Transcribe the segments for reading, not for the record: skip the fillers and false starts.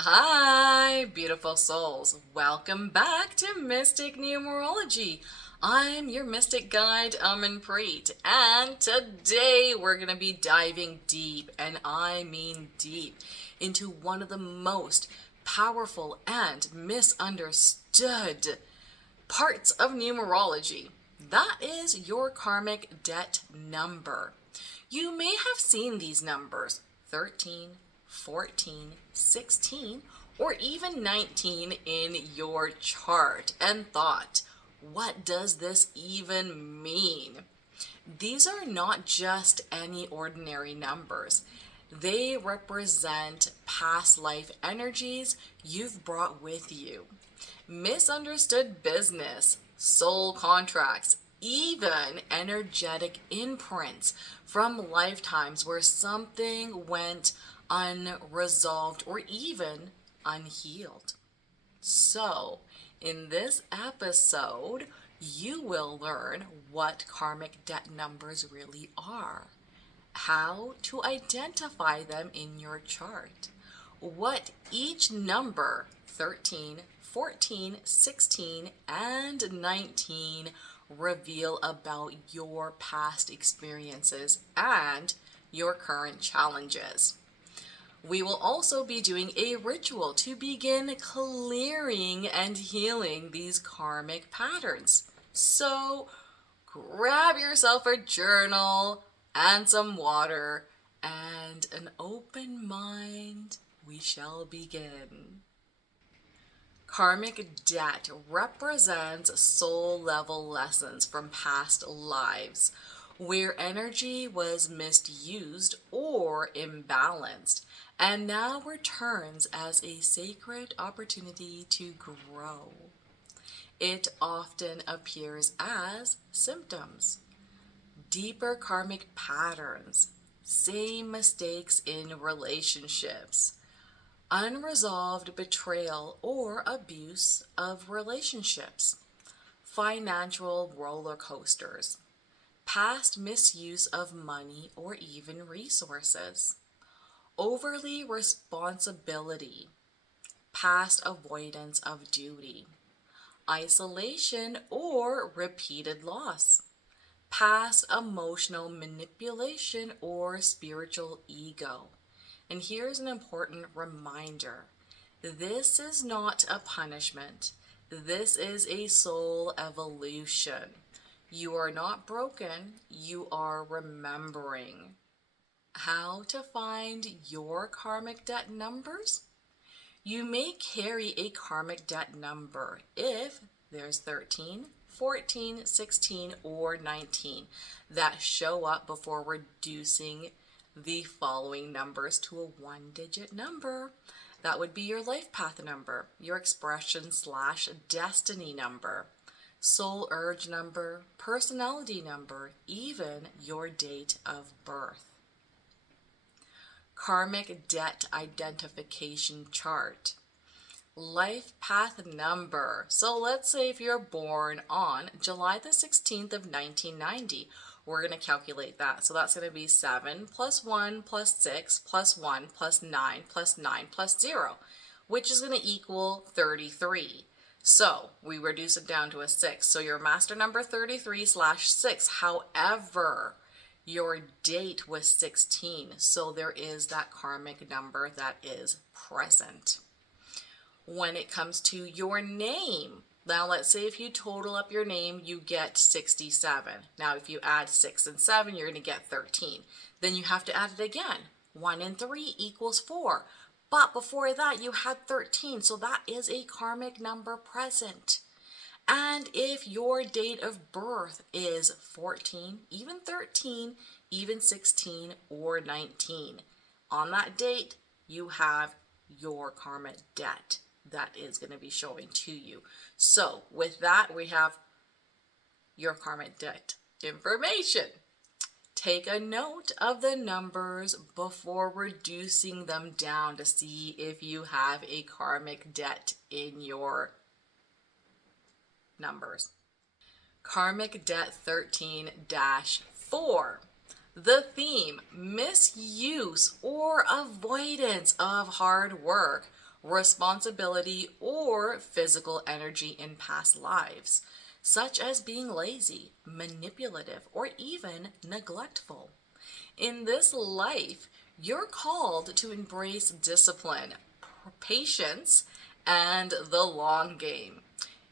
Hi, beautiful souls. Welcome back to Mystic Numerology. I'm your mystic guide, Preet, and today we're going to be diving deep, and I mean deep, into one of the most powerful and misunderstood parts of numerology. That is your karmic debt number. You may have seen these numbers 13, 14, 16, or even 19 in your chart and thought, what does this even mean? These are not just any ordinary numbers. They represent past life energies you've brought with you, misunderstood business, soul contracts, even energetic imprints from lifetimes where something went unresolved or even unhealed. So, in this episode, you will learn what karmic debt numbers really are, how to identify them in your chart, what each number 13, 14, 16, and 19 reveal about your past experiences and your current challenges. We will also be doing a ritual to begin clearing and healing these karmic patterns. So grab yourself a journal and some water and an open mind. We shall begin. Karmic debt represents soul level lessons from past lives where energy was misused or imbalanced and now returns as a sacred opportunity to grow. It often appears as symptoms, deeper karmic patterns, same mistakes in relationships, unresolved betrayal or abuse of relationships, financial roller coasters, past misuse of money or even resources, overly responsibility, past avoidance of duty, isolation or repeated loss, past emotional manipulation or spiritual ego. And here's an important reminder. This is not a punishment. This is a soul evolution. You are not broken, you are remembering. How to find your karmic debt numbers? You may carry a karmic debt number if there's 13, 14, 16, or 19 that show up before reducing the following numbers to a one-digit number. That would be your life path number, your expression/destiny number, soul urge number, personality number, even your date of birth. Karmic debt identification chart. Life path number. So let's say if you're born on July the 16th of 1990, we're going to calculate that. So that's going to be 7 plus 1 plus 6 plus 1 plus 9 plus 9 plus 0, which is going to equal 33. So we reduce it down to a 6. So your master number 33/6. However, your date was 16. So there is that karmic number that is present. When it comes to your name, now let's say if you total up your name, you get 67. Now if you add 6 and 7, you're going to get 13. Then you have to add it again. 1 and 3 equals 4. But before that, you had 13. So that is a karmic number present. And if your date of birth is 14, even 13, even 16, or 19, on that date, you have your karmic debt that is going to be showing to you. So with that, we have your karmic debt information. Take a note of the numbers before reducing them down to see if you have a karmic debt in your numbers. Karmic Debt 13-4. The theme, misuse or avoidance of hard work, responsibility, or physical energy in past lives, such as being lazy, manipulative, or even neglectful. In this life, you're called to embrace discipline, patience, and the long game.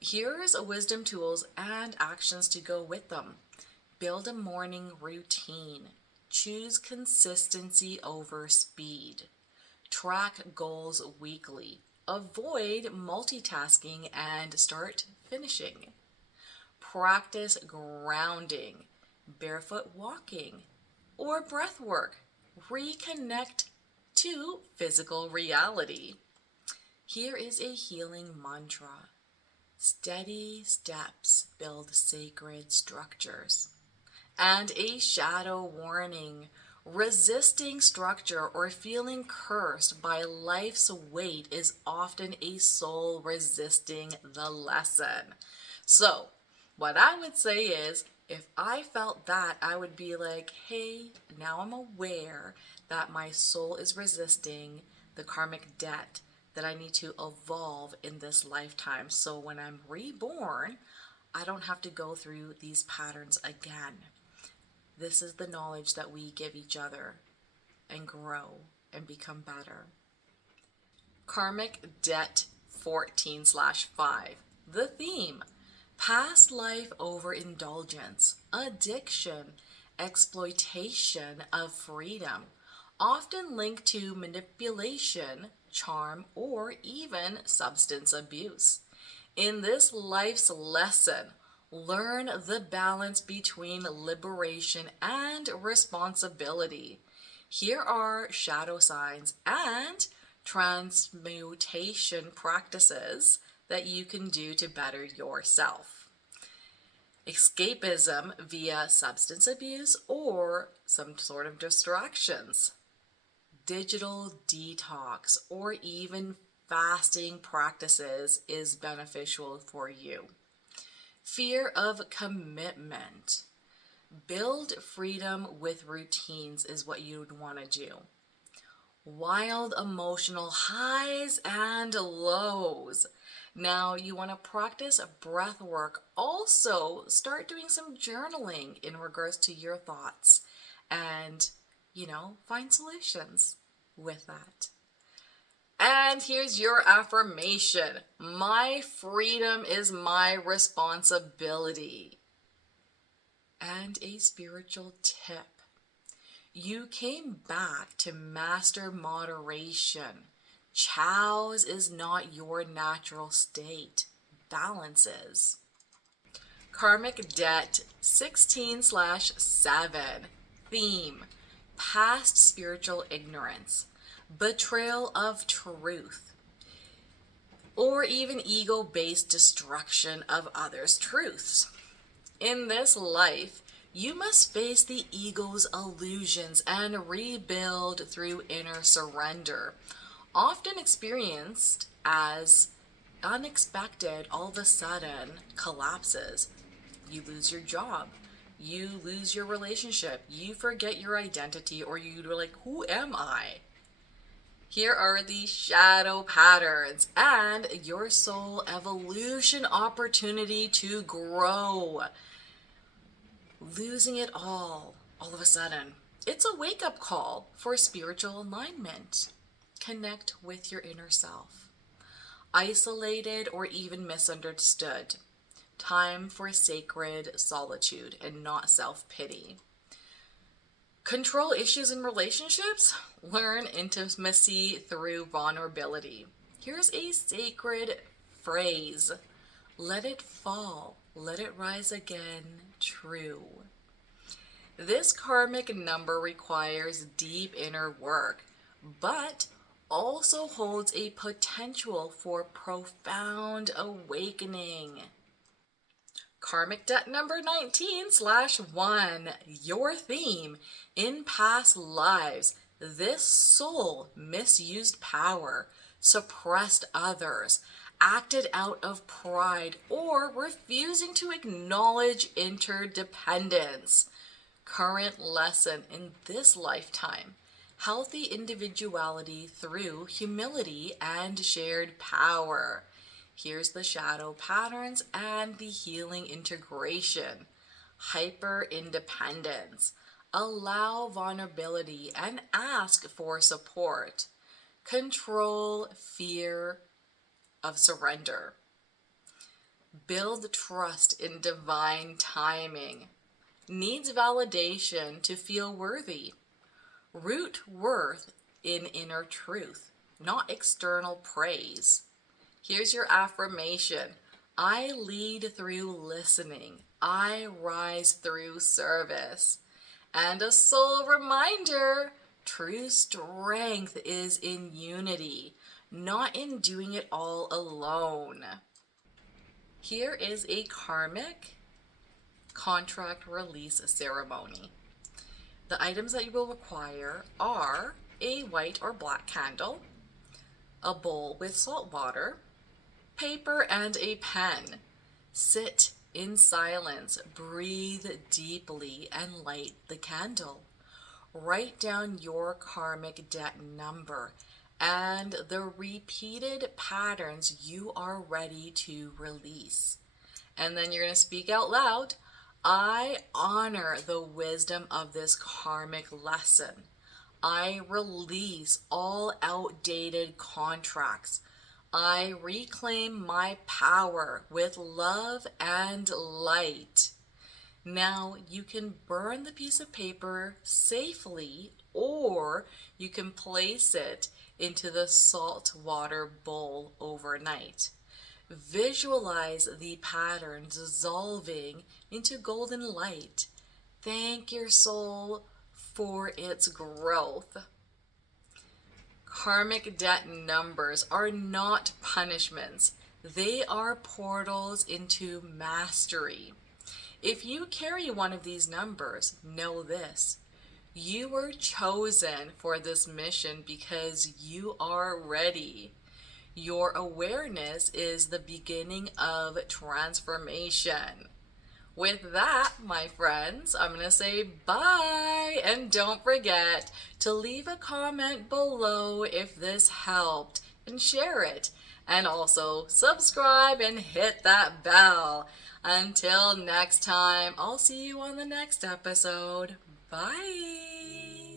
Here's wisdom tools and actions to go with them. Build a morning routine. Choose consistency over speed. Track goals weekly. Avoid multitasking and start finishing. Practice grounding, barefoot walking, or breath work. Reconnect to physical reality. Here is a healing mantra. Steady steps build sacred structures. And a shadow warning. Resisting structure or feeling cursed by life's weight is often a soul resisting the lesson. So, what I would say is, if I felt that, I would be like, hey, now I'm aware that my soul is resisting the karmic debt that I need to evolve in this lifetime. So when I'm reborn, I don't have to go through these patterns again. This is the knowledge that we give each other and grow and become better. Karmic Debt 14/5. The theme: past life overindulgence, addiction, exploitation of freedom, often linked to manipulation, charm, or even substance abuse. In this life's lesson, learn the balance between liberation and responsibility. Here are shadow signs and transmutation practices that you can do to better yourself. Escapism via substance abuse or some sort of distractions. Digital detox or even fasting practices is beneficial for you. Fear of commitment. Build freedom with routines is what you would want to do. Wild emotional highs and lows. Now you want to practice breath work. Also start doing some journaling in regards to your thoughts and, find solutions with that. And here's your affirmation. My freedom is my responsibility. And a spiritual tip. You came back to master moderation. Chows is not your natural state. Balance is. Karmic Debt 16/7. Theme: past spiritual ignorance, betrayal of truth, or even ego-based destruction of others' truths. In this life, you must face the ego's illusions and rebuild through inner surrender, often experienced as unexpected, all of a sudden collapses. You lose your job, you lose your relationship, you forget your identity, or you're like, who am I? Here are the shadow patterns and your soul evolution opportunity to grow. Losing it all of a sudden. It's a wake-up call for spiritual alignment. Connect with your inner self. Isolated or even misunderstood. Time for sacred solitude and not self-pity. Control issues in relationships. Learn intimacy through vulnerability. Here's a sacred phrase. Let it fall. Let it rise again. True. This karmic number requires deep inner work, but also holds a potential for profound awakening. Karmic Debt number 19/1. Your theme: in past lives, this soul misused power, suppressed others, acted out of pride, or refusing to acknowledge interdependence. Current lesson in this lifetime: healthy individuality through humility and shared power. Here's the shadow patterns and the healing integration. Hyper independence. Allow vulnerability and ask for support. Control fear of surrender. Build trust in divine timing. Needs validation to feel worthy. Root worth in inner truth, not external praise. Here's your affirmation. I lead through listening. I rise through service. And a soul reminder, true strength is in unity, not in doing it all alone. Here is a karmic contract release ceremony. The items that you will require are a white or black candle, a bowl with salt water, paper and a pen. Sit in silence, breathe deeply, and light the candle. Write down your karmic debt number and the repeated patterns you are ready to release. And then you're going to speak out loud. I honor the wisdom of this karmic lesson. I release all outdated contracts. I reclaim my power with love and light. Now you can burn the piece of paper safely, or you can place it into the salt water bowl overnight. Visualize the pattern dissolving into golden light. Thank your soul for its growth. Karmic debt numbers are not punishments. They are portals into mastery. If you carry one of these numbers, know this. You were chosen for this mission because you are ready. Your awareness is the beginning of transformation. With that, my friends, I'm going to say bye. And don't forget to leave a comment below if this helped and share it. And also subscribe and hit that bell. Until next time, I'll see you on the next episode. Bye.